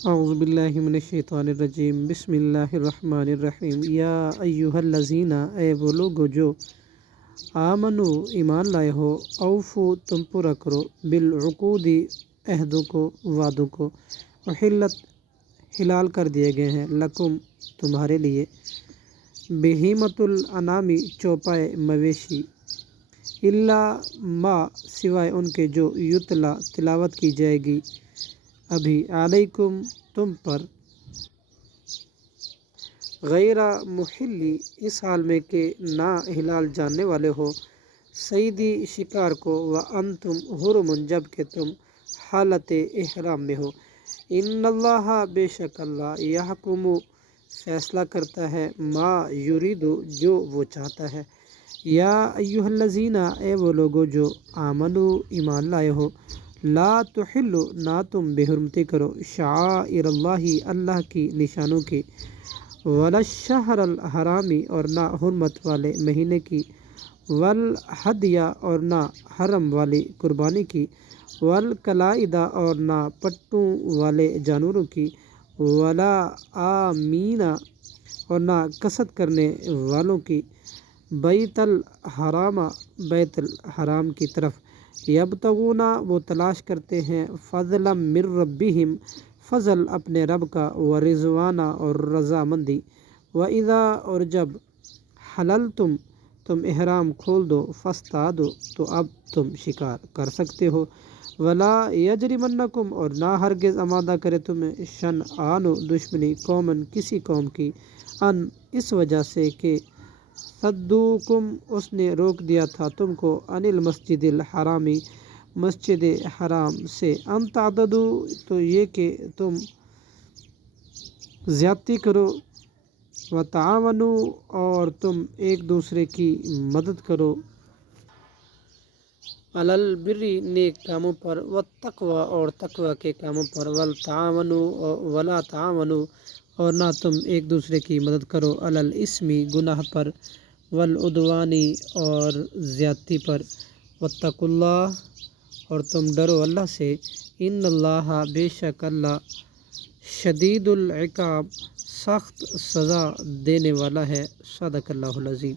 اعوذ باللہ من الشیطان الرجیم، بسم اللہ الرحمن الرحیم۔ یا ایہا الذین، اے وہ لوگو جو آمنو ایمان لائے ہو، اوفو تم پورا کرو، بالعقود عہدوں کو، وعدوں کو، احلت حلال کر دیے گئے ہیں، لکم تمہارے لیے، بہیمۃ الانعام چوپائے مویشی، الا ما سوائے ان کے جو یتلا تلاوت کی جائے گی ابھی، علیکم تم پر، غیر محلی اس حال میں کہ نہ ہلال جاننے والے ہو، صیدی شکار کو، وانتم حرم جب کہ تم حالت احرام میں ہو، ان اللہ بے شک اللہ، یحکم فیصلہ کرتا ہے، ما یرید جو وہ چاہتا ہے۔ یا ایہا الذین، اے وہ لوگو جو آمنو ایمان لائے ہو، لا تحلوا نہ تم بے حرمتی کرو، شعائر اللہ اللہ کی نشانوں کی، ولا الشہر الحرام اور نہ حرمت والے مہینے کی، والہدی اور نہ حرم والی قربانی کی، والقلائد اور نہ پٹوں والے جانوروں کی، ولا آمین اور نہ قصد کرنے والوں کی، بیت الحرام کی طرف، یبتغون وہ تلاش کرتے ہیں، فضلا من ربہم فضل اپنے رب کا، ورضوانا اور رضامندی، وَإِذَا اور جب حللتم تم احرام کھول دو، فاصطادوا تو اب تم شکار کر سکتے ہو، ولا یجرمنکم اور نہ ہرگز آمادہ کرے تمہیں، شنآن دشمنی، قومن کسی قوم کی، ان اس وجہ سے کہ صدوکم اس نے روک دیا تھا تم کو، عن المسجد الحرامی مسجد حرام سے، ان تعتدوا تو یہ کہ تم زیادتی کرو، وتعاونوا اور تم ایک دوسرے کی مدد کرو، علی البر نیک کاموں پر، والتقوی اور تقوی کے کاموں پر، ولا تعاونوا اور نہ تم ایک دوسرے کی مدد کرو، علی الاثم گناہ پر، والعدوان اور زیادتی پر، واتقوا اللہ اور تم ڈرو اللہ سے، ان اللہ بے شک اللہ، شدید العقاب سخت سزا دینے والا ہے، صدق اللہ العظیم۔